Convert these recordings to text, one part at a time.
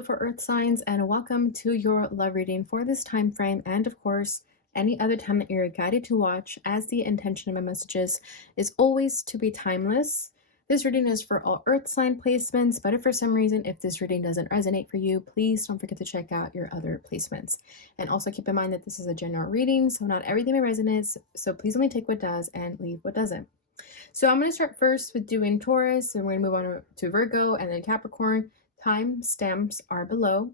beautiful earth signs, and welcome to your love reading for this time frame, and of course any other time that you're guided to watch, as the intention of my messages is always to be timeless. This reading is for all earth sign placements, but if for some reason this reading doesn't resonate for you, please don't forget to check out your other placements. And also keep in mind that this is a general reading, so not everything may resonate, so please only take what does and leave what doesn't. So I'm going to start first with doing Taurus, and we're going to move on to Virgo and then Capricorn. Time stamps are below.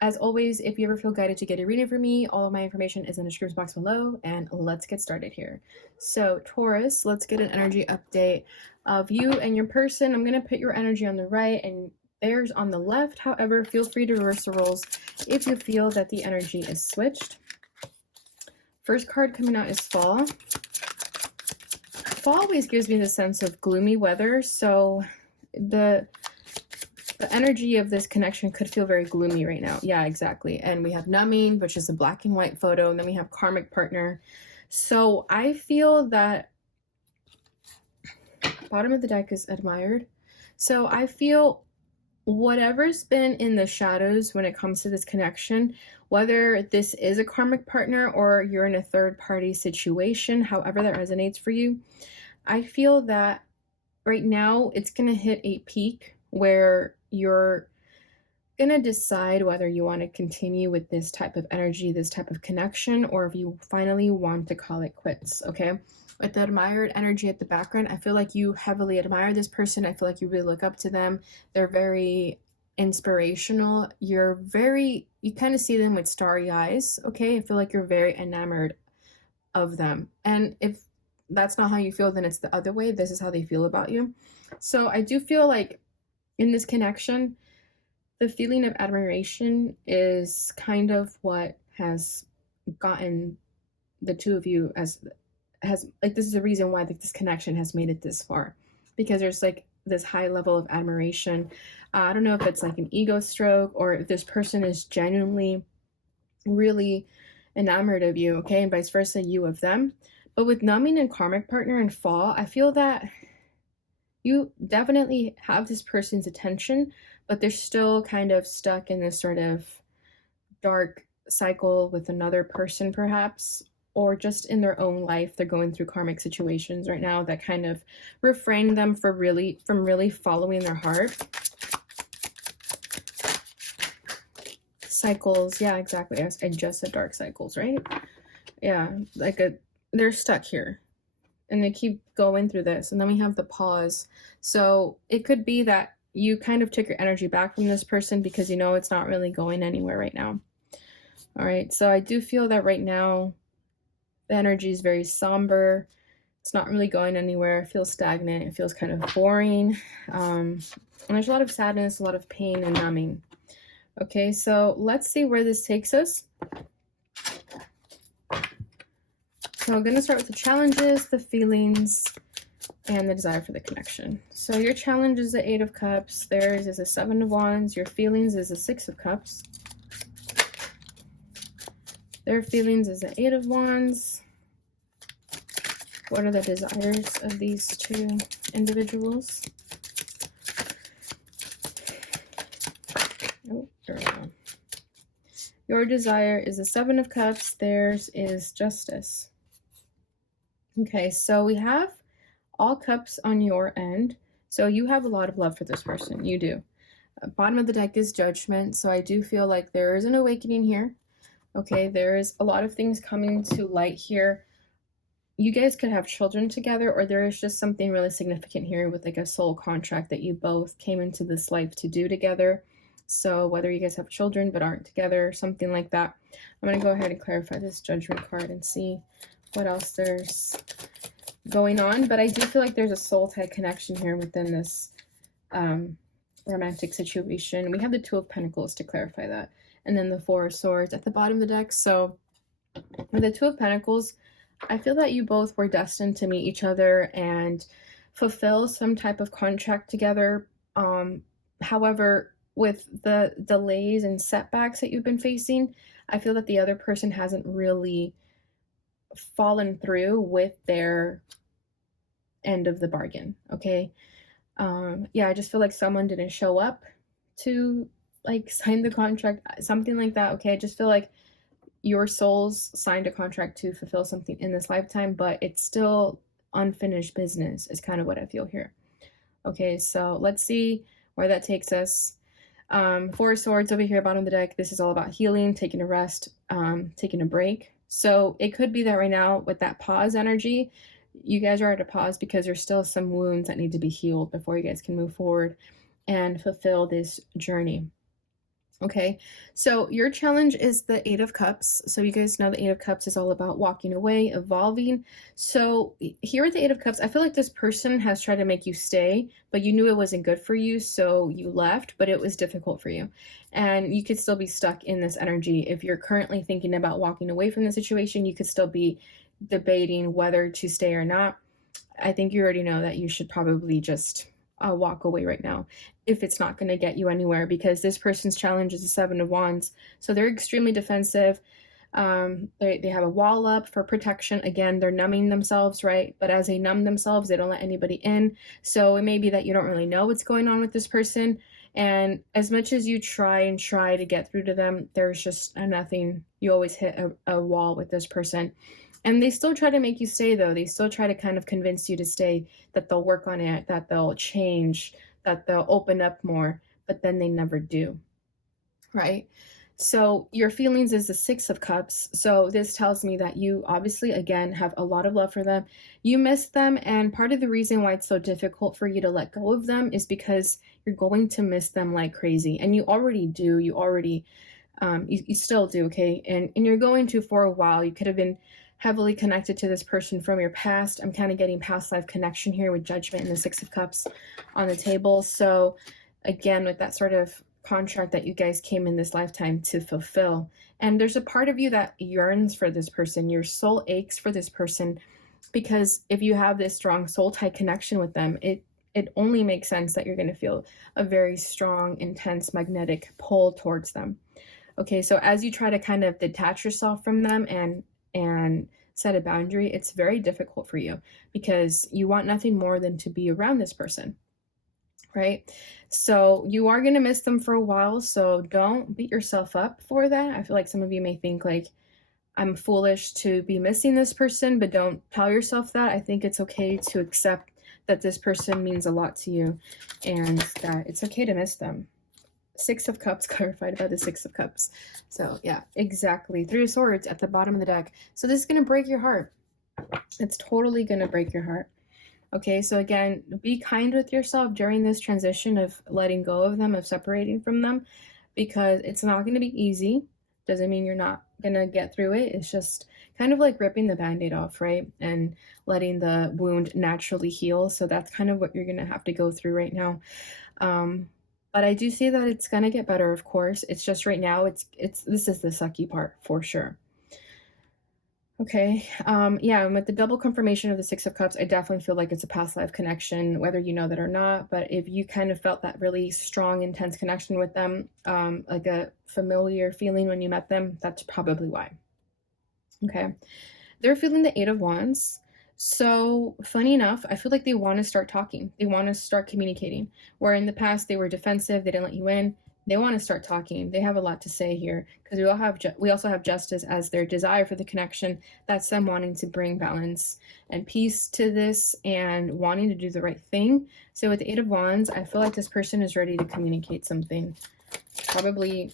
As always, if you ever feel guided to get a reading from me, all of my information is in the description box below, and let's get started here. So Taurus, let's get an energy update of you and your person. I'm going to put your energy on the right and theirs on the left. However, feel free to reverse the roles if you feel that the energy is switched. First card coming out is Fall. Fall always gives me the sense of gloomy weather, so the energy of this connection could feel very gloomy right now. Yeah, exactly. And we have numbing, which is a black and white photo, and then we have karmic partner. So I feel that bottom of the deck is admired. So I feel whatever's been in the shadows when it comes to this connection, whether this is a karmic partner or you're in a third party situation, however that resonates for you, I feel that right now it's going to hit a peak where you're going to decide whether you want to continue with this type of energy, this type of connection, or if you finally want to call it quits, okay? With the admired energy at the background, I feel like you heavily admire this person. I feel like you really look up to them. They're very inspirational. You kind of see them with starry eyes, okay? I feel like you're very enamored of them. And if that's not how you feel, then it's the other way. This is how they feel about you. So I do feel like in this connection, the feeling of admiration is kind of what has gotten the two of you this is the reason why this connection has made it this far, because there's like this high level of admiration. I don't know if it's like an ego stroke or if this person is genuinely really enamored of you, okay, and vice versa, you of them. But with numbing and karmic partner and Fall, I feel that you definitely have this person's attention, but they're still kind of stuck in this sort of dark cycle with another person perhaps, or just in their own life. They're going through karmic situations right now that kind of refrain them from really following their heart. Cycles, yeah, exactly. I just said dark cycles, right? Yeah, they're stuck here and they keep going through this, and then we have the pause. So it could be that you kind of took your energy back from this person because you know it's not really going anywhere right now. All right, so I do feel that right now the energy is very somber. It's not really going anywhere. It feels stagnant. It feels kind of boring. And there's a lot of sadness, a lot of pain and numbing. Okay, so let's see where this takes us. So I'm going to start with the challenges, the feelings, and the desire for the connection. So your challenge is the 8 of Cups. Theirs is a 7 of Wands. Your feelings is a 6 of Cups. Their feelings is the 8 of Wands. What are the desires of these two individuals? Oh, there we go. Your desire is the 7 of Cups. Theirs is Justice. Okay, so we have all cups on your end. So you have a lot of love for this person. You do. Bottom of the deck is Judgment. So I do feel like there is an awakening here. Okay, there is a lot of things coming to light here. You guys could have children together, or there is just something really significant here with like a soul contract that you both came into this life to do together. So whether you guys have children but aren't together, something like that. I'm going to go ahead and clarify this Judgment card and see what else there's going on. But I do feel like there's a soul tie connection here within this romantic situation. We have the 2 of Pentacles to clarify that, and then the 4 of Swords at the bottom of the deck. So with the 2 of Pentacles, I feel that you both were destined to meet each other and fulfill some type of contract together. However, with the delays and setbacks that you've been facing, I feel that the other person hasn't really fallen through with their end of the bargain, okay? Yeah, I just feel like someone didn't show up to like signed the contract, something like that. Okay, I just feel like your souls signed a contract to fulfill something in this lifetime, but it's still unfinished business is kind of what I feel here. Okay, so let's see where that takes us. Four of Swords over here, bottom of the deck. This is all about healing, taking a rest, taking a break. So it could be that right now with that pause energy, you guys are at a pause because there's still some wounds that need to be healed before you guys can move forward and fulfill this journey. Okay, so your challenge is the Eight of Cups. So you guys know the Eight of Cups is all about walking away, evolving. So here at the Eight of Cups, I feel like this person has tried to make you stay, but you knew it wasn't good for you, so you left, but it was difficult for you. And you could still be stuck in this energy. If you're currently thinking about walking away from the situation, you could still be debating whether to stay or not. I think you already know that you should probably just walk away right now if it's not going to get you anywhere, because this person's challenge is the Seven of Wands. So they're extremely defensive. They have a wall up for protection. Again, they're numbing themselves, right? But as they numb themselves, they don't let anybody in. So it may be that you don't really know what's going on with this person. And as much as you try to get through to them, there's just nothing. You always hit a wall with this person. And they still try to make you stay, though. They still try to kind of convince you to stay, that they'll work on it, that they'll change, that they'll open up more, but then they never do, right? So your feelings is the Six of Cups. So this tells me that you obviously, again, have a lot of love for them. You miss them, and part of the reason why it's so difficult for you to let go of them is because you're going to miss them like crazy. And you already do. You already, you still do, okay? And you're going to for a while. You could have been heavily connected to this person from your past. I'm kind of getting past life connection here with Judgment and the Six of Cups on the table. So again, with that sort of contract that you guys came in this lifetime to fulfill. And there's a part of you that yearns for this person. Your soul aches for this person, because if you have this strong soul tie connection with them, it only makes sense that you're going to feel a very strong, intense magnetic pull towards them. Okay, so as you try to kind of detach yourself from them and set a boundary, it's very difficult for you because you want nothing more than to be around this person, right? So you are going to miss them for a while, so don't beat yourself up for that. I feel like some of you may think like, I'm foolish to be missing this person, but don't tell yourself that. I think it's okay to accept that this person means a lot to you and that it's okay to miss them. Six of Cups clarified by the Six of Cups. So yeah, exactly. Three of Swords at the bottom of the deck. So this is going to break your heart. It's totally going to break your heart. Okay, so again, be kind with yourself during this transition of letting go of them, of separating from them, because it's not going to be easy. Doesn't mean you're not going to get through it. It's just kind of like ripping the Band-Aid off, right? And letting the wound naturally heal. So that's kind of what you're going to have to go through right now. But I do see that it's going to get better, of course. It's just right now, this is the sucky part for sure. Okay, yeah, and with the double confirmation of the Six of Cups, I definitely feel like it's a past life connection, whether you know that or not. But if you kind of felt that really strong, intense connection with them, like a familiar feeling when you met them, that's probably why. Okay, they're feeling the Eight of Wands. So funny enough, I feel like they want to start talking. They want to start communicating. Where in the past they were defensive, they didn't let you in. They want to start talking. They have a lot to say here because we also have Justice as their desire for the connection. That's them wanting to bring balance and peace to this and wanting to do the right thing. So with the Eight of Wands, I feel like this person is ready to communicate something. Probably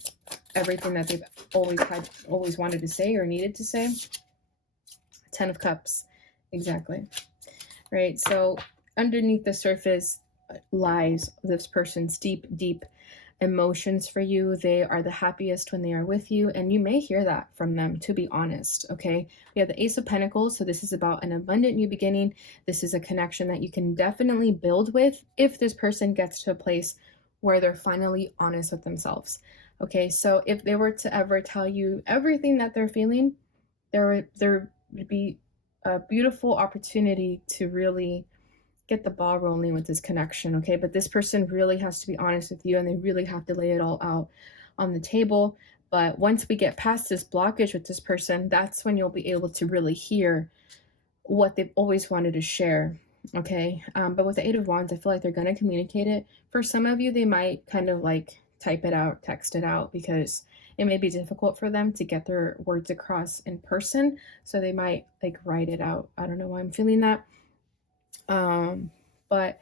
everything that they've always wanted to say or needed to say. Ten of Cups. Exactly. Right. So underneath the surface lies this person's deep, deep emotions for you. They are the happiest when they are with you, and you may hear that from them, to be honest. Okay. We have the Ace of Pentacles. So this is about an abundant new beginning. This is a connection that you can definitely build with if this person gets to a place where they're finally honest with themselves. Okay. So if they were to ever tell you everything that they're feeling, there would be a beautiful opportunity to really get the ball rolling with this connection, okay? But this person really has to be honest with you, and they really have to lay it all out on the table. But once we get past this blockage with this person, that's when you'll be able to really hear what they've always wanted to share, okay? But with the Eight of Wands, I feel like they're going to communicate it. For some of you, they might kind of like type it out, text it out, because it may be difficult for them to get their words across in person. So they might like write it out. I don't know why I'm feeling that. But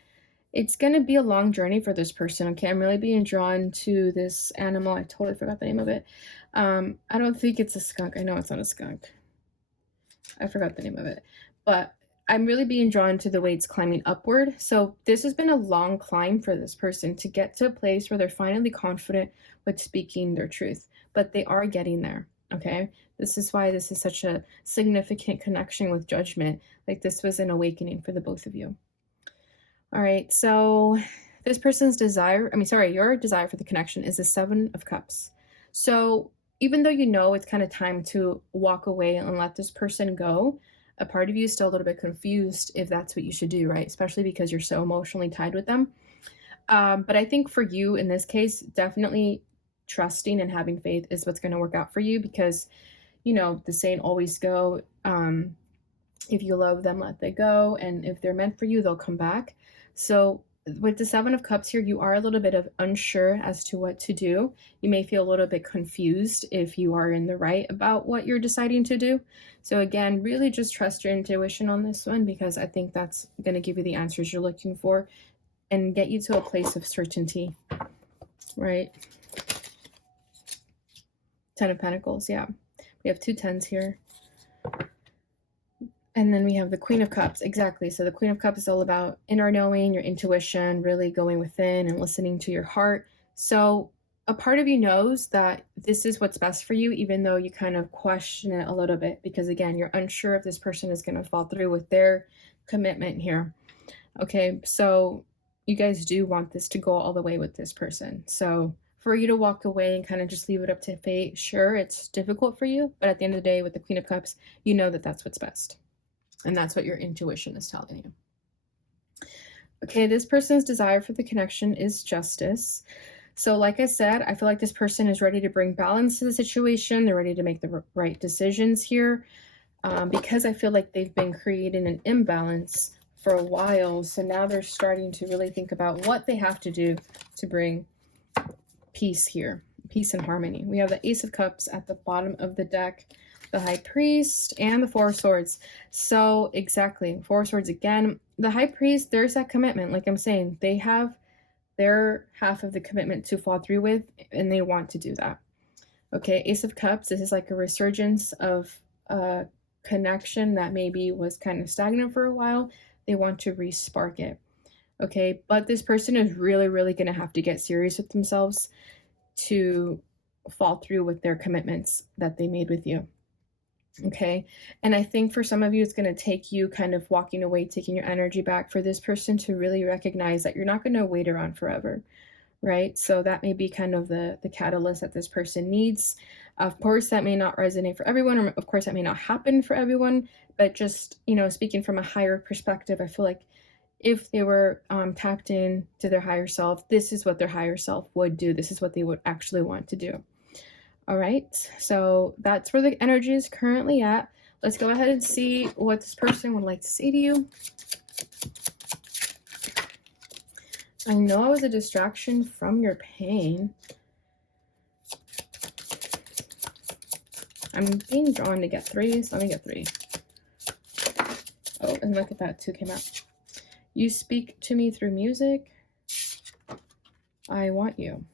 it's going to be a long journey for this person. Okay. I'm really being drawn to this animal. I totally forgot the name of it. I don't think it's a skunk. I know it's not a skunk. I forgot the name of it, but I'm really being drawn to the way it's climbing upward. So this has been a long climb for this person to get to a place where they're finally confident with speaking their truth, but they are getting there. Okay. This is why this is such a significant connection with judgment. Like this was an awakening for the both of you. All right. So this person's desire, your desire for the connection is the 7 of Cups. So even though you know it's kind of time to walk away and let this person go, a part of you is still a little bit confused if that's what you should do, right? Especially because you're so emotionally tied with them. But I think for you in this case, definitely trusting and having faith is what's going to work out for you, because, you know, the saying always go. If you love them, let them go. And if they're meant for you, they'll come back. So with the 7 of Cups here, you are a little bit of unsure as to what to do. You may feel a little bit confused if you are in the right about what you're deciding to do. So again, really just trust your intuition on this one, because I think that's going to give you the answers you're looking for and get you to a place of certainty, right? 10 of Pentacles, yeah. We have 2 10s here. And then we have the Queen of Cups. Exactly. So the Queen of Cups is all about inner knowing, your intuition, really going within and listening to your heart. So a part of you knows that this is what's best for you, even though you kind of question it a little bit, because again, you're unsure if this person is going to fall through with their commitment here. Okay. So you guys do want this to go all the way with this person. So for you to walk away and kind of just leave it up to fate, sure, it's difficult for you, but at the end of the day, with the Queen of Cups, you know that that's what's best. And that's what your intuition is telling you. Okay, this person's desire for the connection is justice. So like I said, I feel like this person is ready to bring balance to the situation. They're ready to make the right decisions here, because I feel like they've been creating an imbalance for a while. So now they're starting to really think about what they have to do to bring peace here, peace and harmony. We have the Ace of Cups at the bottom of the deck, the High Priest, and the 4 of Swords. So exactly, 4 of Swords again. The High Priest, there's that commitment. Like I'm saying, they have their half of the commitment to follow through with, and they want to do that. Okay, Ace of Cups, this is like a resurgence of a connection that maybe was kind of stagnant for a while. They want to re-spark it. Okay, but this person is really, really going to have to get serious with themselves to fall through with their commitments that they made with you. Okay. And I think for some of you, it's going to take you kind of walking away, taking your energy back, for this person to really recognize that you're not going to wait around forever. Right. So that may be kind of the catalyst that this person needs. Of course, that may not resonate for everyone, or of course, that may not happen for everyone. But just, you know, speaking from a higher perspective, I feel like if they were tapped in to their higher self, this is what their higher self would do. This is what they would actually want to do. All right, so that's where the energy is currently at. Let's go ahead and see what this person would like to say to you. I know I was a distraction from your pain. I'm being drawn to get 3, so let me get 3. Oh, and look at that, 2 came out. You speak to me through music. I want you.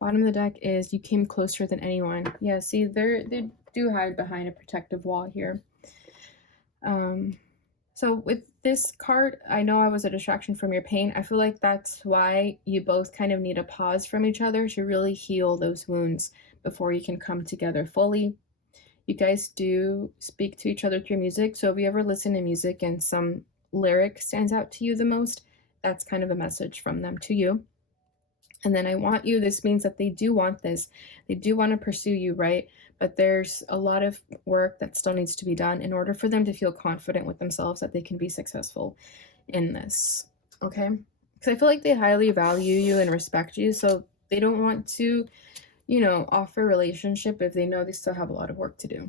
Bottom of the deck is you came closer than anyone. Yeah, see, they do hide behind a protective wall here. So with this card, I know I was a distraction from your pain. I feel like that's why you both kind of need a pause from each other to really heal those wounds before you can come together fully. You guys do speak to each other through music. So if you ever listen to music and some lyric stands out to you the most, that's kind of a message from them to you. And then I want you, this means that they do want this. They do want to pursue you, right? But there's a lot of work that still needs to be done in order for them to feel confident with themselves that they can be successful in this, okay? Because I feel like they highly value you and respect you, so they don't want to, you know, offer a relationship if they know they still have a lot of work to do.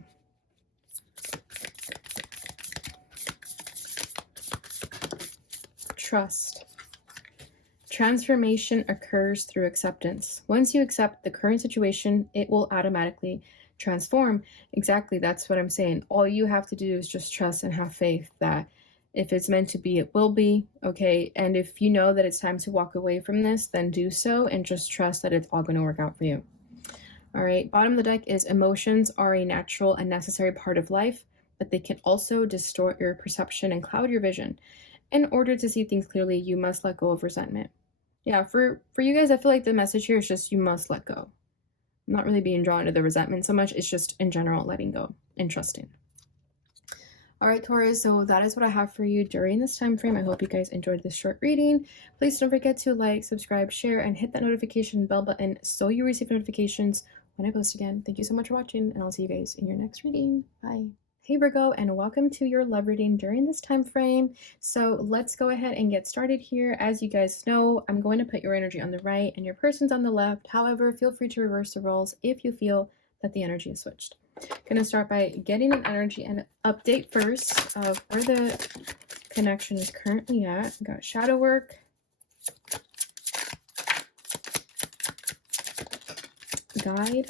Transformation occurs through acceptance. Once you accept the current situation, it will automatically transform. Exactly, that's what I'm saying. All you have to do is just trust and have faith that if it's meant to be, it will be, okay? And if you know that it's time to walk away from this, then do so and just trust that it's all going to work out for you. All right, bottom of the deck is emotions are a natural and necessary part of life, but they can also distort your perception and cloud your vision. In order to see things clearly, you must let go of resentment. Yeah, for you guys, I feel like the message here is just you must let go. I'm not really being drawn to the resentment so much. It's just in general letting go and trusting. All right, Taurus, so that is what I have for you during this time frame. I hope you guys enjoyed this short reading. Please don't forget to like, subscribe, share, and hit that notification bell button so you receive notifications when I post again. Thank you so much for watching, and I'll see you guys in your next reading. Bye. Hey Virgo, and welcome to your love reading during this time frame. So let's go ahead and get started here. As you guys know, I'm going to put your energy on the right and your person's on the left. However, feel free to reverse the roles if you feel that the energy is switched. Gonna start by getting an energy and update first of where the connection is currently at. Got shadow work, guide,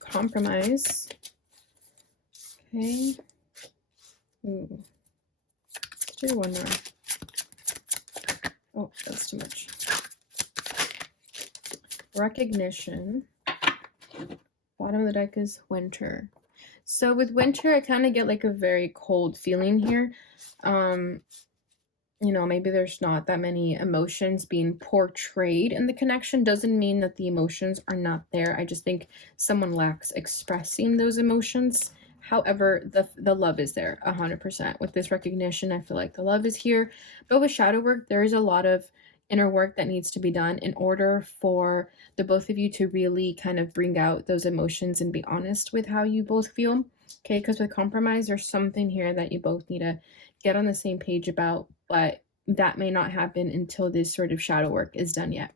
compromise. Okay. Ooh. Let's do one more. Oh, that's too much. Recognition. Bottom of the deck is winter. So with winter, I kind of get like a very cold feeling here. You know, maybe there's not that many emotions being portrayed in the connection. Doesn't mean that the emotions are not there. I just think someone lacks expressing those emotions. However, the love is there 100%. With this recognition, I feel like the love is here. But with shadow work, there is a lot of inner work that needs to be done in order for the both of you to really kind of bring out those emotions and be honest with how you both feel. Okay, because with compromise, there's something here that you both need to get on the same page about, but that may not happen until this sort of shadow work is done yet.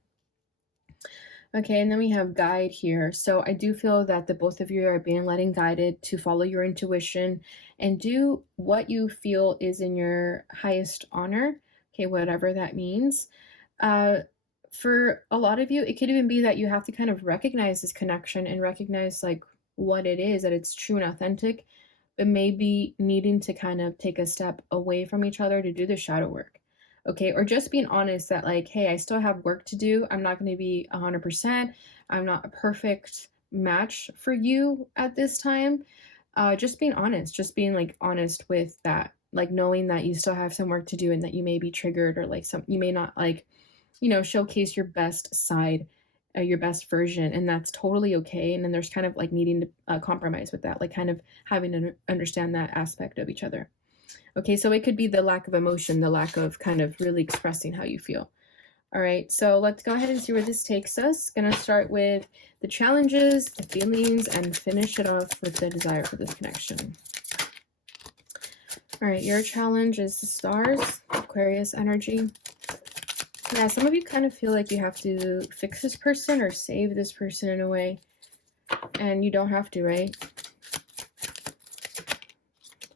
Okay, and then we have guide here. So I do feel that the both of you are being led and guided to follow your intuition and do what you feel is in your highest honor. Okay, whatever that means. For a lot of you, it could even be that you have to kind of recognize this connection and recognize like what it is, that it's true and authentic, but maybe needing to kind of take a step away from each other to do the shadow work. Okay, or just being honest that like, hey, I still have work to do. I'm not going to be 100%. I'm not a perfect match for you at this time. Just being honest, just being like honest with that, like knowing that you still have some work to do and that you may be triggered or like you may not like, you know, showcase your best side, your best version, and that's totally okay. And then there's kind of like needing to compromise with that, like kind of having to understand that aspect of each other. Okay, so it could be the lack of emotion, the lack of kind of really expressing how you feel. All right, so let's go ahead and see where this takes us. Gonna start with the challenges, the feelings, and finish it off with the desire for this connection. All right, your challenge is the stars, Aquarius energy. Yeah, some of you kind of feel like you have to fix this person or save this person in a way, and you don't have to, right?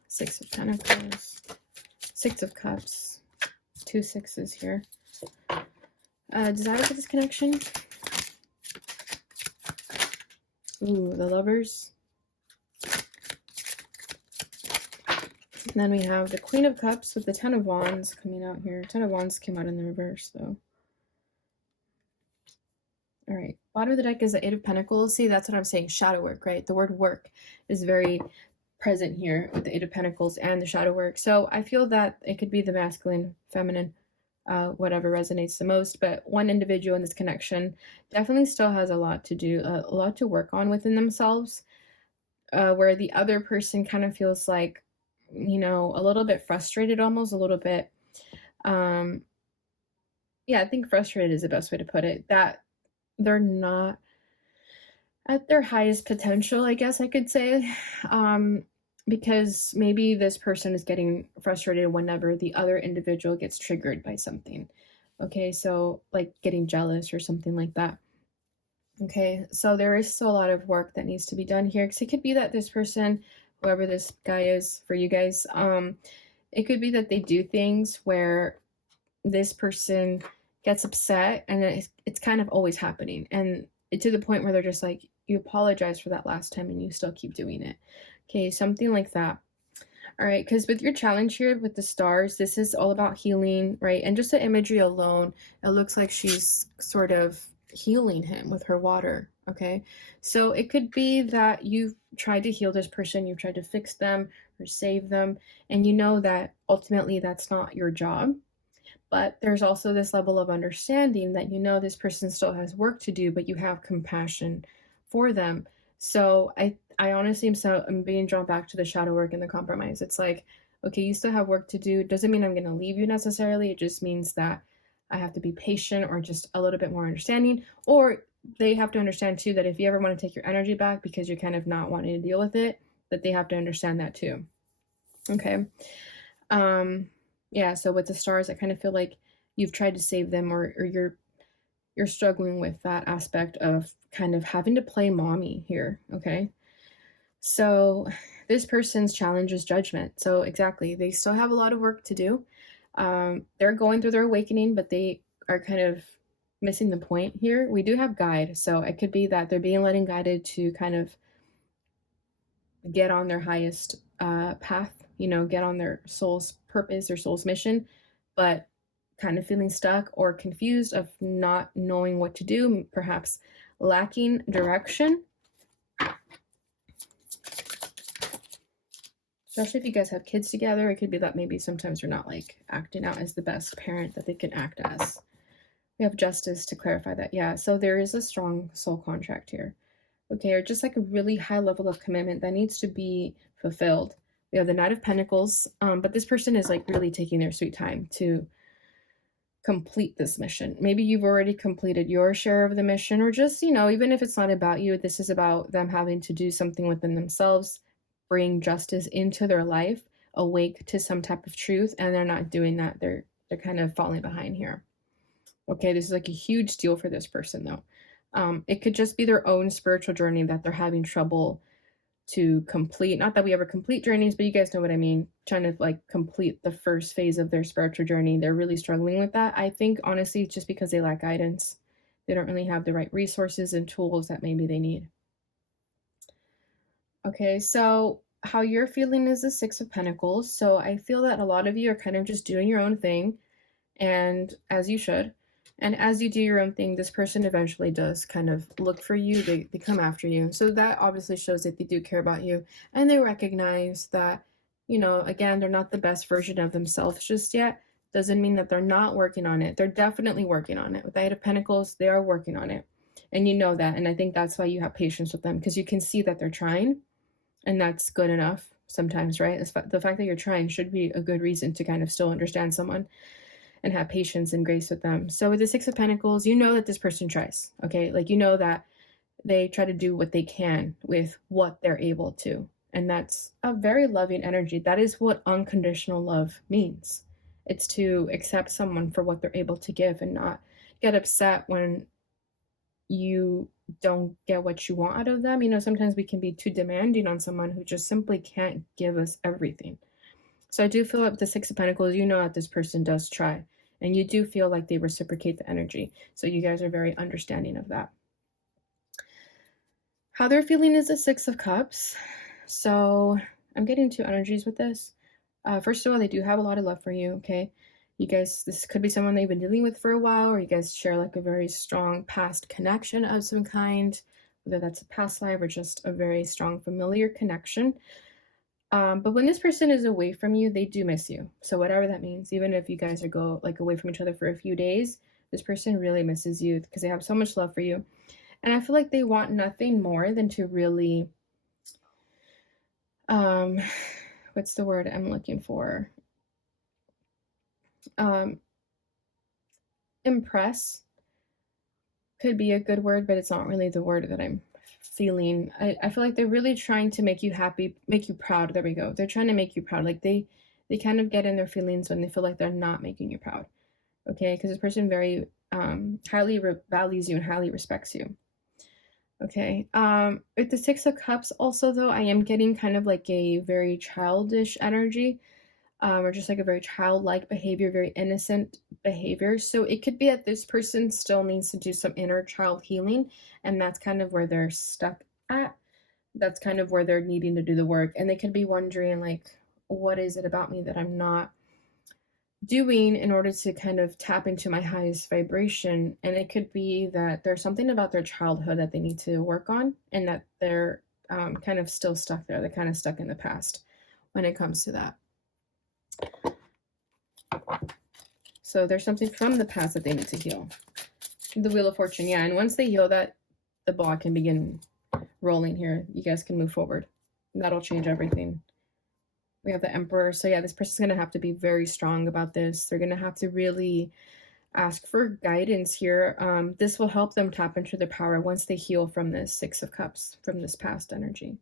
Six of Pentacles, Six of Cups, 2 sixes here. Desire for this connection. Ooh, the Lovers. And then we have the Queen of Cups with the Ten of Wands coming out here. Ten of Wands came out in the reverse, though. All right, bottom of the deck is the Eight of Pentacles. See, that's what I'm saying, shadow work, right? The word work is very present here with the Eight of Pentacles and the shadow work. So I feel that it could be the masculine, feminine, whatever resonates the most, but one individual in this connection definitely still has a lot to do, a lot to work on within themselves, where the other person kind of feels like, you know, a little bit frustrated, almost a little bit, yeah, I think frustrated is the best way to put it, that they're not at their highest potential, I guess I could say, because maybe this person is getting frustrated whenever the other individual gets triggered by something. Okay, so like getting jealous or something like that. Okay, so there is still a lot of work that needs to be done here, because it could be that this person, whoever this guy is for you guys, it could be that they do things where this person gets upset, and it's kind of always happening, and to the point where they're just like, you apologize for that last time and you still keep doing it. Okay, something like that. All right, because with your challenge here with the stars, this is all about healing, right? And just the imagery alone, it looks like she's sort of healing him with her water, okay? So it could be that you've tried to heal this person, you've tried to fix them or save them, and you know that ultimately that's not your job. But there's also this level of understanding that you know this person still has work to do, but you have compassion for them. So I honestly I'm being drawn back to the shadow work and the compromise. It's like, okay, you still have work to do. It doesn't mean I'm going to leave you necessarily. It just means that I have to be patient or just a little bit more understanding. Or they have to understand too that if you ever want to take your energy back because you're kind of not wanting to deal with it, that they have to understand that too. Okay. Yeah, so with the stars, I kind of feel like you've tried to save them, or you're struggling with that aspect of kind of having to play mommy here, okay? So this person's challenge is judgment. So exactly, they still have a lot of work to do. They're going through their awakening, but they are kind of missing the point here. We do have guide, so it could be that they're being led and guided to kind of get on their highest path, get on their soul's purpose or soul's mission, but kind of feeling stuck or confused of not knowing what to do, perhaps lacking direction. Especially if you guys have kids together, it could be that maybe sometimes you're not like acting out as the best parent that they can act as. We have justice to clarify that. Yeah, so there is a strong soul contract here. Okay, or just like a really high level of commitment that needs to be fulfilled. We have the Knight of Pentacles, but this person is like really taking their sweet time to complete this mission. Maybe you've already completed your share of the mission, or just, even if it's not about you, this is about them having to do something within themselves, bring justice into their life, awake to some type of truth, and they're not doing that. They're kind of falling behind here. Okay, this is like a huge deal for this person though. It could just be their own spiritual journey that they're having trouble to complete. Not that we ever complete journeys, but you guys know what I mean. Trying to like complete the first phase of their spiritual journey. They're really struggling with that. I think honestly, it's just because they lack guidance. They don't really have the right resources and tools that maybe they need. Okay, so how you're feeling is the Six of Pentacles. So I feel that a lot of you are kind of just doing your own thing, and as you should. And as you do your own thing, this person eventually does kind of look for you. They come after you. So that obviously shows that they do care about you. And they recognize that, again, they're not the best version of themselves just yet. Doesn't mean that they're not working on it. They're definitely working on it. With the Eight of Pentacles, they are working on it. And you know that. And I think that's why you have patience with them, because you can see that they're trying. And that's good enough sometimes, right? The fact that you're trying should be a good reason to kind of still understand someone and have patience and grace with them. So with the Six of Pentacles, you know that this person tries, okay? Like, that they try to do what they can with what they're able to. And that's a very loving energy. That is what unconditional love means. It's to accept someone for what they're able to give and not get upset when you don't get what you want out of them. Sometimes we can be too demanding on someone who just simply can't give us everything. So I do feel like with the Six of Pentacles, that this person does try. And you do feel like they reciprocate the energy. So you guys are very understanding of that. How they're feeling is the Six of Cups. So I'm getting two energies with this. First of all, they do have a lot of love for you, okay? You guys, this could be someone they've been dealing with for a while, or you guys share like a very strong past connection of some kind, whether that's a past life or just a very strong familiar connection. But when this person is away from you, they do miss you. So whatever that means, even if you guys are away from each other for a few days, this person really misses you because they have so much love for you. And I feel like they want nothing more than to really, what's the word I'm looking for? Impress could be a good word, but it's not really the word that I'm feeling. I feel like they're really trying to make you happy, make you proud. There we go. They're trying to make you proud. Like they kind of get in their feelings when they feel like they're not making you proud. Okay, because this person very highly values you and highly respects you. Okay, with the Six of Cups also though, I am getting kind of like a very childish energy. or just like a very childlike behavior, very innocent behavior. So it could be that this person still needs to do some inner child healing, and that's kind of where they're stuck at. That's kind of where they're needing to do the work. And they could be wondering, like, what is it about me that I'm not doing in order to kind of tap into my highest vibration? And it could be that there's something about their childhood that they need to work on, and that they're kind of still stuck there. They're kind of stuck in the past when it comes to that. So there's something from the past that they need to heal. The Wheel of Fortune, yeah. And once they heal that, the ball can begin rolling here. You guys can move forward. That'll change everything. We have the Emperor. So yeah, this person's going to have to be very strong about this. They're going to have to really ask for guidance here. This will help them tap into their power once they heal from this Six of Cups, from this past energy.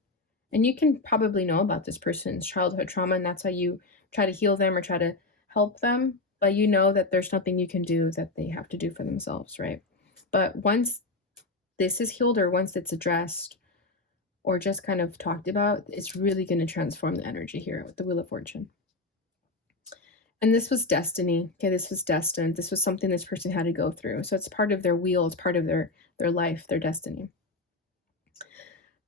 And you can probably know about this person's childhood trauma, and that's how you try to heal them or try to help them. But you know that there's nothing you can do, that they have to do for themselves, right? But once this is healed, or once it's addressed or just kind of talked about, it's really going to transform the energy here with the Wheel of Fortune. And this was destiny. Okay, this was destined. This was something this person had to go through. So it's part of their wheel. It's part of their life, their destiny.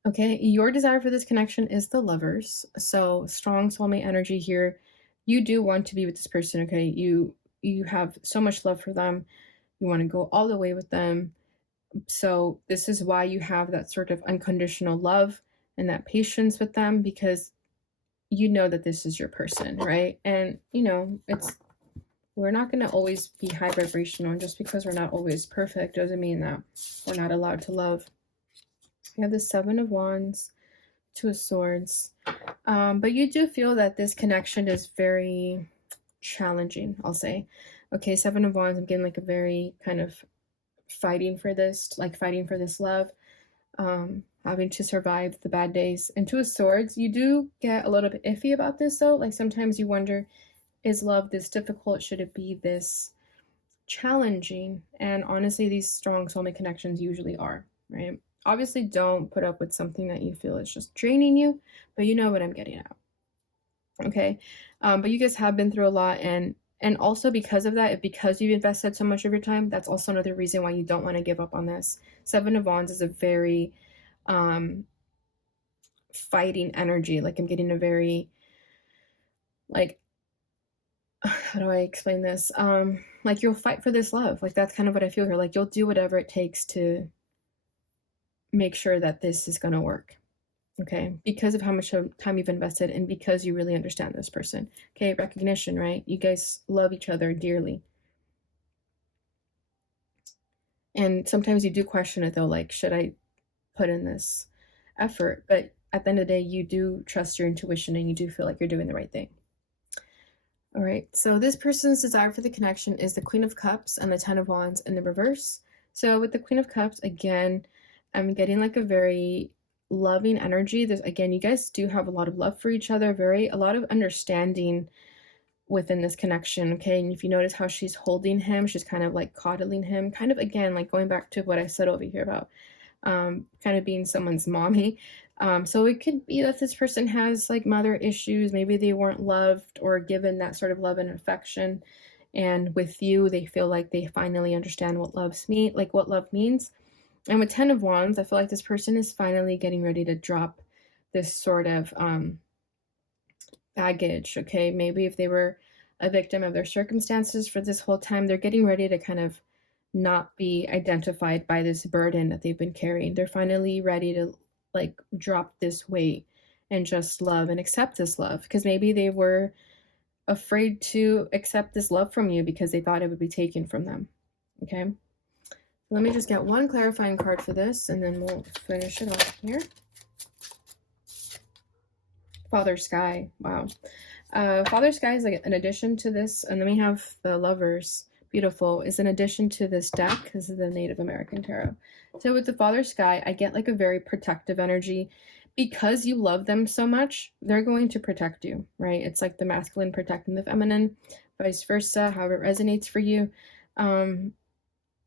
Okay, your desire for this connection is the Lovers. So strong soulmate energy here. You do want to be with this person, okay? You have so much love for them. You want to go all the way with them. So this is why you have that sort of unconditional love and that patience with them, because you know that this is your person, right? And you know, we're not going to always be high vibrational, and just because we're not always perfect doesn't mean that we're not allowed to love. We have the Seven of Wands, Two of Swords. But you do feel that this connection is very challenging, I'll say. Okay, Seven of Wands, I'm getting like a very kind of fighting for this love, having to survive the bad days. And Two of Swords, you do get a little bit iffy about this though. Like sometimes you wonder, is love this difficult? Should it be this challenging? And honestly, these strong soulmate connections usually are, right? Obviously, don't put up with something that you feel is just draining you, but you know what I'm getting at. Okay, but you guys have been through a lot, and also because of that, because you've invested so much of your time, that's also another reason why you don't want to give up on this. Seven of Wands is a very fighting energy. Like I'm getting a very, like, how do I explain this? Like you'll fight for this love. Like that's kind of what I feel here. Like you'll do whatever it takes to make sure that this is going to work. Okay, because of how much time you've invested, and because you really understand this person. Okay, recognition, right? You guys love each other dearly. And sometimes you do question it though, like, should I put in this effort? But at the end of the day, you do trust your intuition, and you do feel like you're doing the right thing. All right, so this person's desire for the connection is the Queen of Cups and the Ten of Wands in the reverse. So with the Queen of Cups, again, I'm getting like a very loving energy. There's, again, you guys do have a lot of love for each other, a lot of understanding within this connection. Okay, and if you notice how she's holding him, she's kind of like coddling him, kind of, again, like going back to what I said over here about kind of being someone's mommy. So it could be that this person has like mother issues. Maybe they weren't loved or given that sort of love and affection, and with you they feel like they finally understand what love means. And with Ten of Wands, I feel like this person is finally getting ready to drop this sort of baggage, okay? Maybe if they were a victim of their circumstances for this whole time, they're getting ready to kind of not be identified by this burden that they've been carrying. They're finally ready to like drop this weight and just love and accept this love, because maybe they were afraid to accept this love from you because they thought it would be taken from them, okay? Let me just get one clarifying card for this, and then we'll finish it off here. Father Sky. Wow. Father Sky is like an addition to this, and then we have the Lovers. Beautiful. Is an addition to this deck. This is the Native American Tarot. So with the Father Sky, I get like a very protective energy. Because you love them so much, they're going to protect you, right? It's like the masculine protecting the feminine, vice versa, however it resonates for you.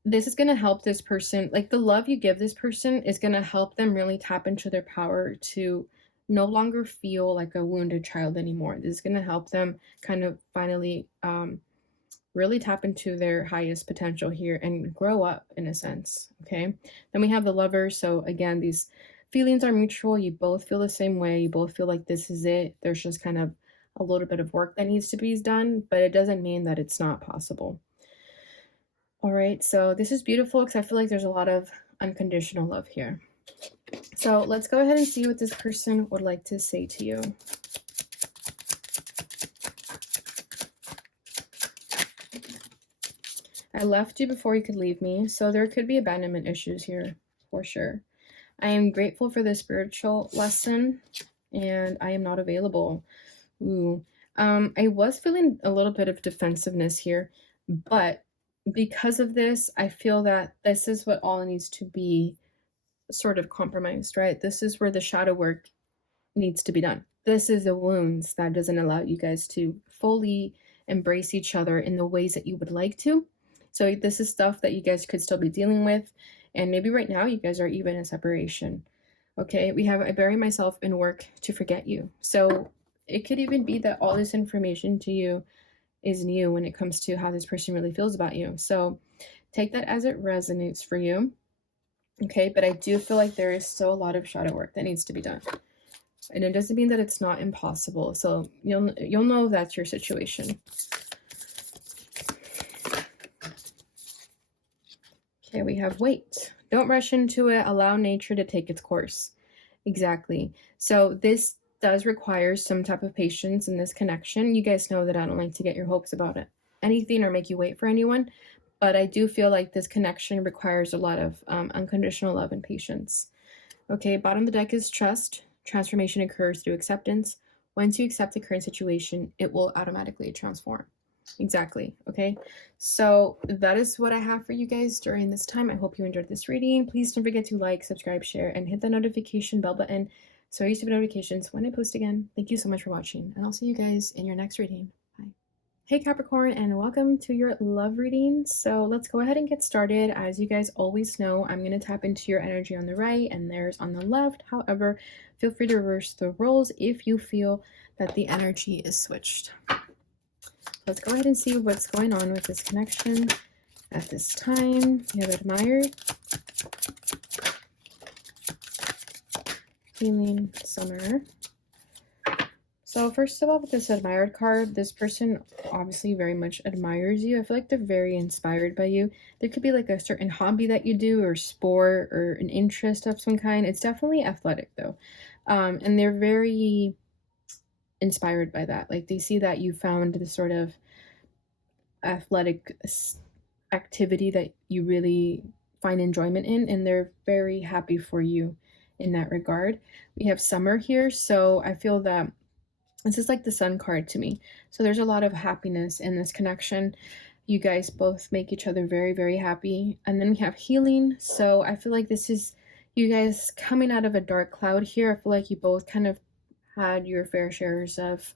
This is going to help this person, like the love you give this person is going to help them really tap into their power to no longer feel like a wounded child anymore. This is going to help them kind of finally really tap into their highest potential here and grow up in a sense. Okay. Then we have the Lover. So again, these feelings are mutual. You both feel the same way. You both feel like this is it. There's just kind of a little bit of work that needs to be done, but it doesn't mean that it's not possible. All right. So this is beautiful because I feel like there's a lot of unconditional love here. So let's go ahead and see what this person would like to say to you. I left you before you could leave me, so there could be abandonment issues here, for sure. I am grateful for the spiritual lesson, and I am not available. Ooh. I was feeling a little bit of defensiveness here, but because of this, I feel that this is what all needs to be sort of compromised, right? This is where the shadow work needs to be done. This is the wounds that doesn't allow you guys to fully embrace each other in the ways that you would like to. So this is stuff that you guys could still be dealing with. And maybe right now you guys are even in separation. Okay, we have I bury myself in work to forget you. So it could even be that all this information to you is new when it comes to how this person really feels about you. So take that as it resonates for you. Okay, but I do feel like there is still a lot of shadow work that needs to be done. And it doesn't mean that it's not impossible. So you'll know that's your situation. Okay, we have wait. Don't rush into it. Allow nature to take its course. Exactly. So this does require some type of patience in this connection. You guys know that I don't like to get your hopes about it, anything or make you wait for anyone. But I do feel like this connection requires a lot of unconditional love and patience. Okay, bottom of the deck is trust. Transformation occurs through acceptance. Once you accept the current situation, it will automatically transform. Exactly. Okay, so that is what I have for you guys during this time. I hope you enjoyed this reading. Please don't forget to like, subscribe, share, and hit the notification bell button so you receive notifications when I post again. Thank you so much for watching, and I'll see you guys in your next reading. Bye. Hey Capricorn, and welcome to your love reading. So let's go ahead and get started. As you guys always know, I'm going to tap into your energy on the right and theirs on the left. However, feel free to reverse the roles if you feel that the energy is switched. Let's go ahead and see what's going on with this connection at this time. You have admired, feeling, summer. So first of all, with this admired card, this person obviously very much admires you. I feel like they're very inspired by you. There could be like a certain hobby that you do or sport or an interest of some kind. It's definitely athletic though. And they're very inspired by that. Like they see that you found this sort of athletic activity that you really find enjoyment in, and they're very happy for you in that regard. We have summer here, so I feel that this is like the sun card to me. So there's a lot of happiness in this connection. You guys both make each other very, very happy. And then we have healing. So I feel like this is you guys coming out of a dark cloud here. I feel like you both kind of had your fair shares of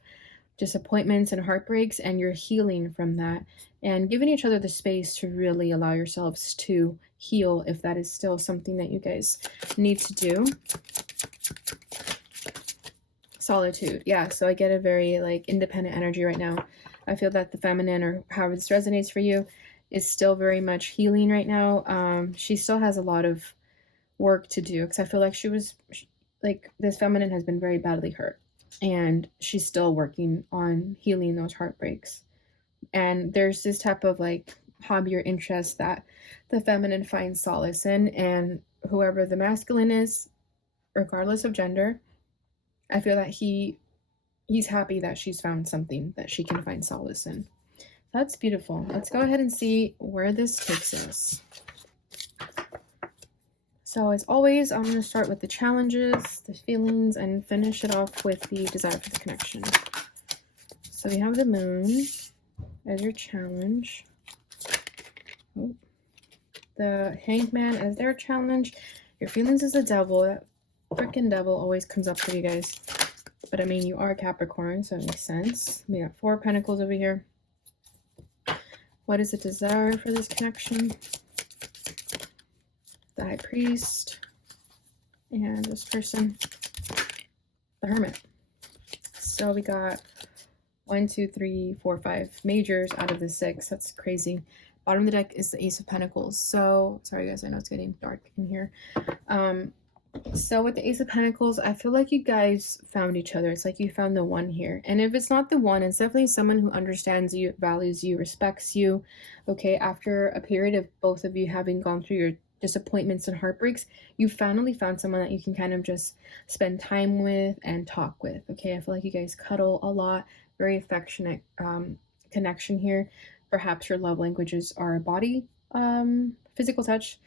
disappointments and heartbreaks, and you're healing from that and giving each other the space to really allow yourselves to heal if that is still something that you guys need to do. Solitude. Yeah, so I get a very like independent energy right now. I feel that the feminine, or however this resonates for you, is still very much healing right now. She still has a lot of work to do because I feel like like this feminine has been very badly hurt, and she's still working on healing those heartbreaks. And there's this type of like hobby or interest that the feminine finds solace in, and whoever the masculine is, regardless of gender, I feel that he's happy that she's found something that she can find solace in. That's beautiful. Let's go ahead and see where this takes us. So as always, I'm going to start with the challenges, the feelings, and finish it off with the desire for the connection. So we have the moon as your challenge. Oh. The hanged man as their challenge. Your feelings is the devil. That freaking devil always comes up for you guys. But I mean, you are Capricorn, so it makes sense. We got 4 pentacles over here. What is the desire for this connection? The high priest and this person. the Hermit. So we got 1, 2, 3, 4, 5 majors out of the 6. That's crazy. Bottom of the deck is the Ace of Pentacles. So, sorry guys, I know it's getting dark in here. So with the Ace of Pentacles, I feel like you guys found each other. It's like you found the one here. And if it's not the one, it's definitely someone who understands you, values you, respects you. Okay, after a period of both of you having gone through your disappointments and heartbreaks, you finally found someone that you can kind of just spend time with and talk with. Okay, I feel like you guys cuddle a lot. Very affectionate connection here. Perhaps your love languages are body, physical touch.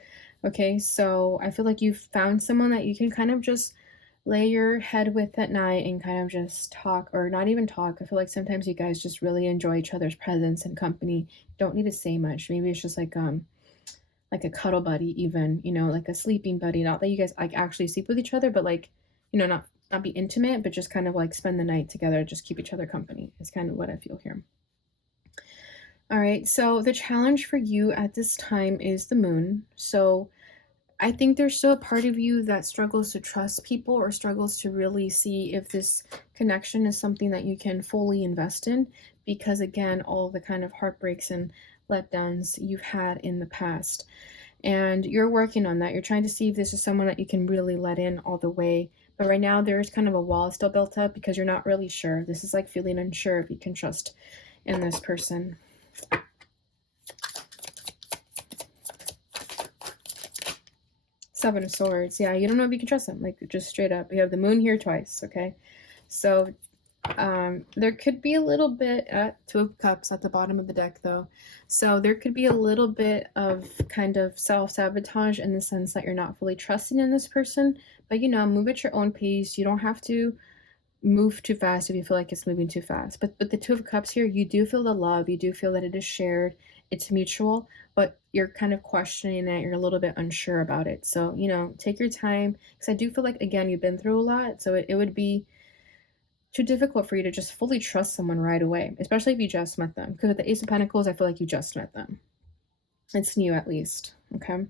Okay, so I feel like you've found someone that you can kind of just lay your head with at night and kind of just talk, or not even talk. I feel like sometimes you guys just really enjoy each other's presence and company. Don't need to say much. Maybe it's just like a cuddle buddy, even, you know, like a sleeping buddy. Not that you guys like actually sleep with each other, but like, you know, not be intimate, but just kind of like spend the night together, just keep each other company. Is kind of what I feel here. All right, so the challenge for you at this time is the moon. So I think there's still a part of you that struggles to trust people or struggles to really see if this connection is something that you can fully invest in, because again, all the kind of heartbreaks and letdowns you've had in the past. And you're working on that. You're trying to see if this is someone that you can really let in all the way. But right now there's kind of a wall still built up because you're not really sure. This is like feeling unsure if you can trust in this person. Seven of Swords. Yeah, you don't know if you can trust them. Like, just straight up. You have the moon here twice, okay? So, there could be a little bit at Two of Cups at the bottom of the deck, though. So there could be a little bit of kind of self-sabotage in the sense that you're not fully trusting in this person. But, you know, move at your own pace. You don't have to move too fast if you feel like it's moving too fast. But the Two of Cups here, you do feel the love. You do feel that it is shared. It's mutual, but you're kind of questioning it. You're a little bit unsure about it. So, you know, take your time, because I do feel like, again, you've been through a lot. So it would be too difficult for you to just fully trust someone right away, especially if you just met them. Because with the Ace of Pentacles, I feel like you just met them. It's new, at least. Okay.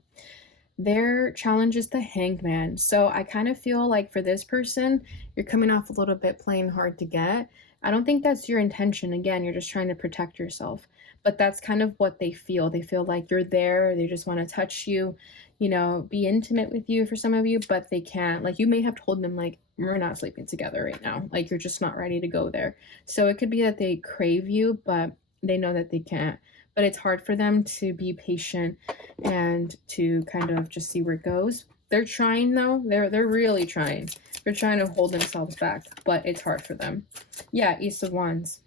Their challenge is the Hangman. So I kind of feel like for this person, you're coming off a little bit playing hard to get. I don't think that's your intention. Again, you're just trying to protect yourself. But that's kind of what they feel. They feel like you're there. They just want to touch you, you know, be intimate with you for some of you, but they can't. Like, you may have told them, like, we're not sleeping together right now. Like, you're just not ready to go there. So it could be that they crave you, but they know that they can't. But it's hard for them to be patient and to kind of just see where it goes. They're trying, though. They're really trying. They're trying to hold themselves back, but it's hard for them. Yeah, Ace of Wands.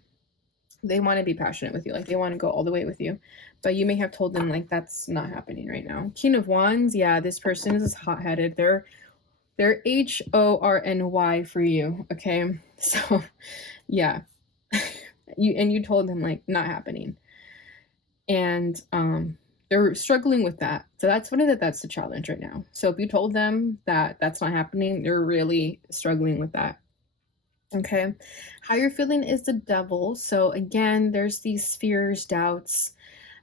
They want to be passionate with you. Like, they want to go all the way with you. But you may have told them, like, that's not happening right now. King of Wands. Yeah, this person is hot-headed. They're HORNY for you, okay? So, yeah. You told them, like, not happening. And they're struggling with that. So that's that's the challenge right now. So if you told them that that's not happening, they're really struggling with that. Okay. How you're feeling is the Devil. So again, there's these fears, doubts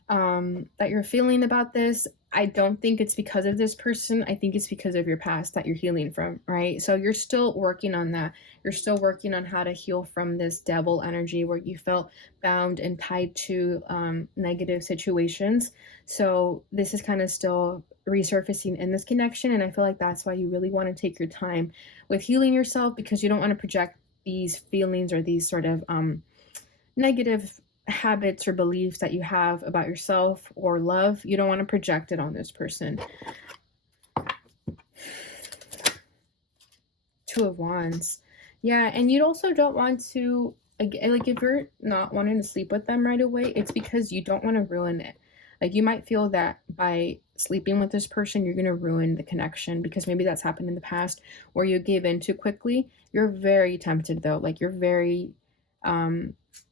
that you're feeling about this. I don't think it's because of this person. I think it's because of your past that you're healing from, right? So you're still working on that. You're still working on how to heal from this devil energy where you felt bound and tied to negative situations. So this is kind of still resurfacing in this connection. And I feel like that's why you really want to take your time with healing yourself, because you don't want to project these feelings or these sort of negative habits or beliefs that you have about yourself or love. You don't want to project it on this person. Two of Wands. Yeah, and you also don't want to, like, if you're not wanting to sleep with them right away, it's because you don't want to ruin it. Like, you might feel that by sleeping with this person, you're going to ruin the connection, because maybe that's happened in the past where you gave in too quickly. You're very tempted, though. Like, you're very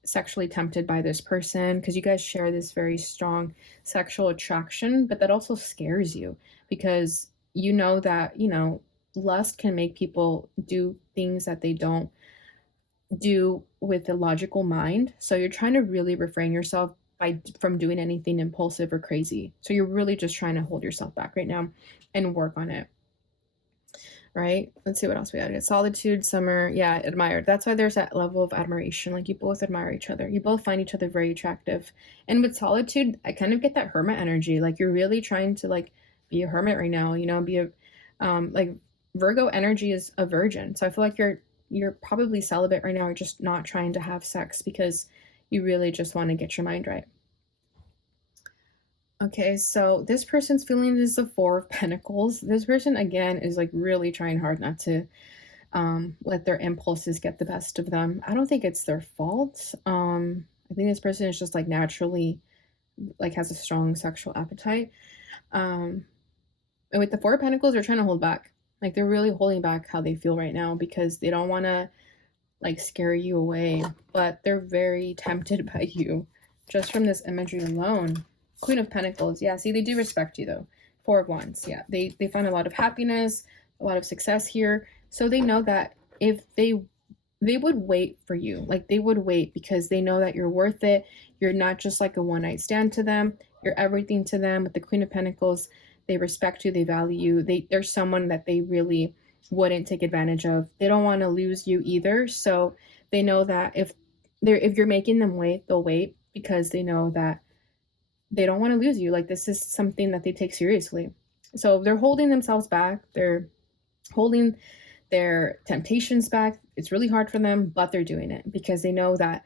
sexually tempted by this person because you guys share this very strong sexual attraction, but that also scares you because you know that, you know, lust can make people do things that they don't do with a logical mind. So you're trying to really refrain yourself from doing anything impulsive or crazy. So you're really just trying to hold yourself back right now and work on it. right? Let's see what else we got. Solitude, summer, yeah, admired. That's why there's that level of admiration. Like you both admire each other. You both find each other very attractive. And with solitude, I kind of get that hermit energy. Like you're really trying to like be a hermit right now, you know, be a like Virgo energy is a virgin. So I feel like you're probably celibate right now or just not trying to have sex because you really just want to get your mind right. Okay, so this person's feeling is the Four of Pentacles. This person, again, is like really trying hard not to let their impulses get the best of them. I don't think it's their fault. I think this person is just like naturally like has a strong sexual appetite. And with the Four of Pentacles, they're trying to hold back. Like they're really holding back how they feel right now because they don't want to like scare you away, but they're very tempted by you just from this imagery alone. Queen of Pentacles. Yeah, see, they do respect you though. Four of Wands. Yeah, they find a lot of happiness, a lot of success here. So they know that if they would wait for you. Like they would wait because they know that you're worth it. You're not just like a one-night stand to them. You're everything to them. With the Queen of Pentacles, they respect you, they value you. They're someone that they really wouldn't take advantage of. They don't want to lose you either. So they know that if you're making them wait, they'll wait because they know that they don't want to lose you. Like this is something that they take seriously. So they're holding themselves back. They're holding their temptations back. It's really hard for them, but they're doing it because they know that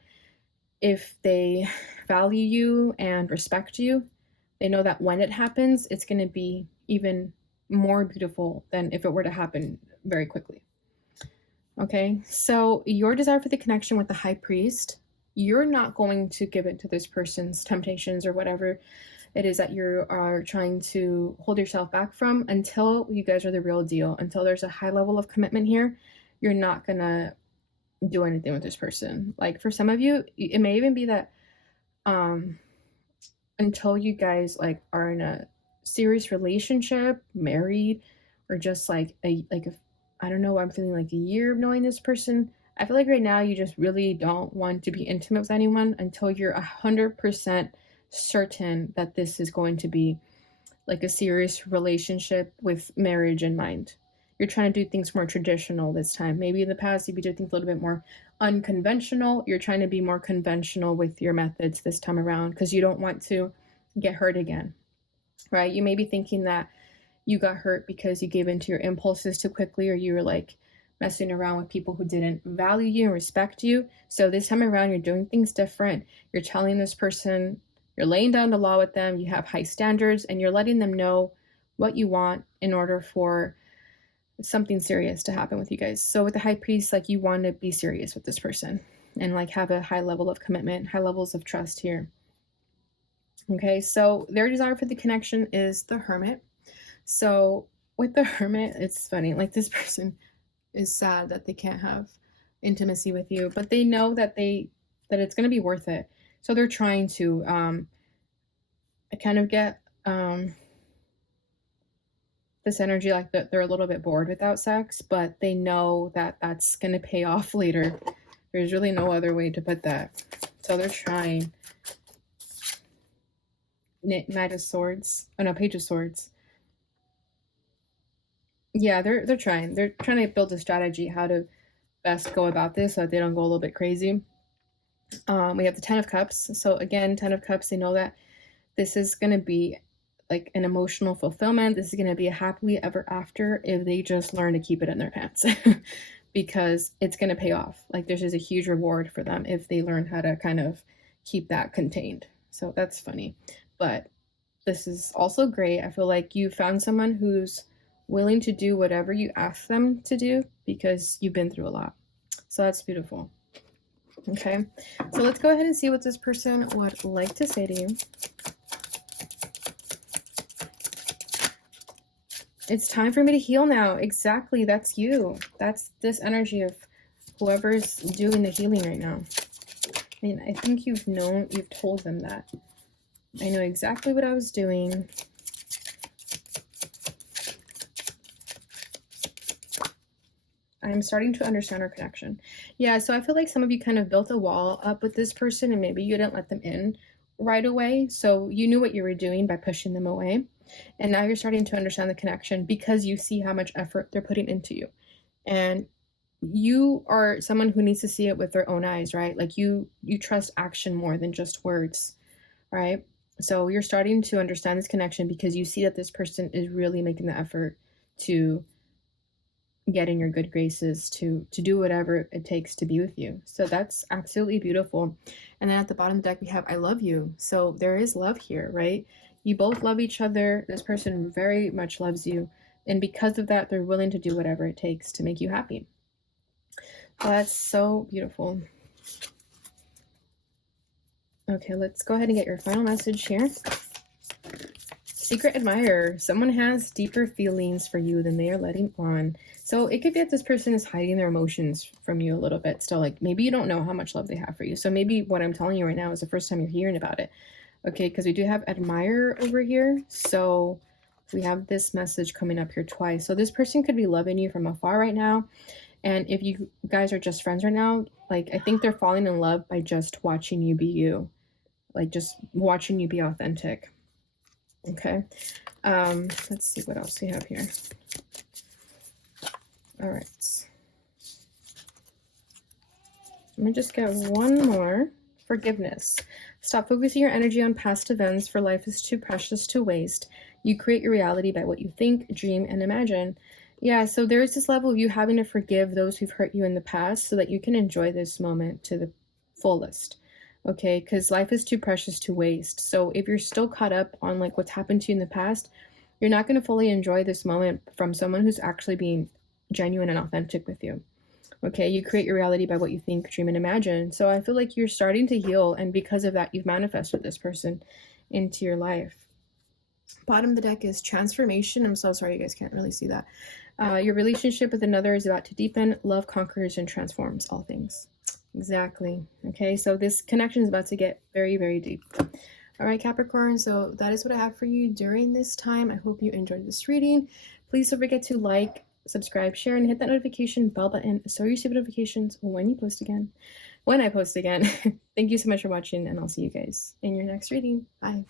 if they value you and respect you, they know that when it happens, it's going to be even more beautiful than if it were to happen very quickly. Okay, so your desire for the connection with the High Priest, you're not going to give it to this person's temptations or whatever it is that you are trying to hold yourself back from until you guys are the real deal, until there's a high level of commitment here. You're not gonna do anything with this person. Like for some of you, it may even be that until you guys like are in a serious relationship, married, or just like I don't know, I'm feeling like a year of knowing this person. I feel like right now you just really don't want to be intimate with anyone until you're 100% certain that this is going to be like a serious relationship with marriage in mind. You're trying to do things more traditional this time. Maybe in the past you've been doing things a little bit more unconventional. You're trying to be more conventional with your methods this time around because you don't want to get hurt again, right? You may be thinking that you got hurt because you gave into your impulses too quickly, or you were like messing around with people who didn't value you and respect you. So this time around, you're doing things different. You're telling this person, you're laying down the law with them, you have high standards, and you're letting them know what you want in order for something serious to happen with you guys. So with the High Priest, like you want to be serious with this person and like have a high level of commitment, high levels of trust here. Okay, so their desire for the connection is the Hermit. So with the Hermit, it's funny, like this person is sad that they can't have intimacy with you, but they know that it's going to be worth it. So they're trying to I kind of get this energy like that they're a little bit bored without sex, but they know that that's going to pay off later. There's really no other way to put that. So they're trying. Knight of Swords. Oh no, Page of Swords. Yeah, they're trying. They're trying to build a strategy how to best go about this so that they don't go a little bit crazy. We have the Ten of Cups. So again, Ten of Cups, they know that this is going to be like an emotional fulfillment. This is going to be a happily ever after if they just learn to keep it in their pants because it's going to pay off. Like there's just a huge reward for them if they learn how to kind of keep that contained. So that's funny. But this is also great. I feel like you found someone who's willing to do whatever you ask them to do because you've been through a lot. So that's beautiful. Okay, so let's go ahead and see what this person would like to say to you. It's time for me to heal now. Exactly, that's you. That's this energy of whoever's doing the healing right now. I mean, I think you've told them that. I know exactly what I was doing. I'm starting to understand our connection. Yeah, so I feel like some of you kind of built a wall up with this person and maybe you didn't let them in right away. So you knew what you were doing by pushing them away. And now you're starting to understand the connection because you see how much effort they're putting into you. And you are someone who needs to see it with their own eyes, right? Like you trust action more than just words, right? So you're starting to understand this connection because you see that this person is really making the effort to get in your good graces, to do whatever it takes to be with you. So that's absolutely beautiful. And then at the bottom of the deck we have I love you. So there is love here, right? You both love each other. This person very much loves you, and because of that they're willing to do whatever it takes to make you happy. So that's so beautiful. Okay, let's go ahead and get your final message here. Secret admirer. Someone has deeper feelings for you than they are letting on. So it could be that this person is hiding their emotions from you a little bit still. Like maybe you don't know how much love they have for you. So maybe what I'm telling you right now is the first time you're hearing about it. Okay, because we do have admirer over here. So we have this message coming up here twice. So this person could be loving you from afar right now. And if you guys are just friends right now, like I think they're falling in love by just watching you be you. Like just watching you be authentic. Okay, let's see what else we have here. All right, let me just get one more. Forgiveness. Stop focusing your energy on past events, for life is too precious to waste. You create your reality by what you think, dream, and imagine. Yeah, so there's this level of you having to forgive those who've hurt you in the past so that you can enjoy this moment to the fullest. Okay, because life is too precious to waste. So if you're still caught up on like what's happened to you in the past, you're not going to fully enjoy this moment from someone who's actually being genuine and authentic with you. Okay, you create your reality by what you think, dream, and imagine. So I feel like you're starting to heal, and because of that, you've manifested this person into your life. Bottom of the deck is transformation. I'm so sorry you guys can't really see that. Your relationship with another is about to deepen. Love conquers and transforms all things. Exactly. Okay, so this connection is about to get very, very deep. All right, Capricorn, so that is what I have for you during this time. I hope you enjoyed this reading. Please don't forget to like, subscribe, share, and hit that notification bell button so you receive notifications when you post again. When I post again. Thank you so much for watching, and I'll see you guys in your next reading. Bye.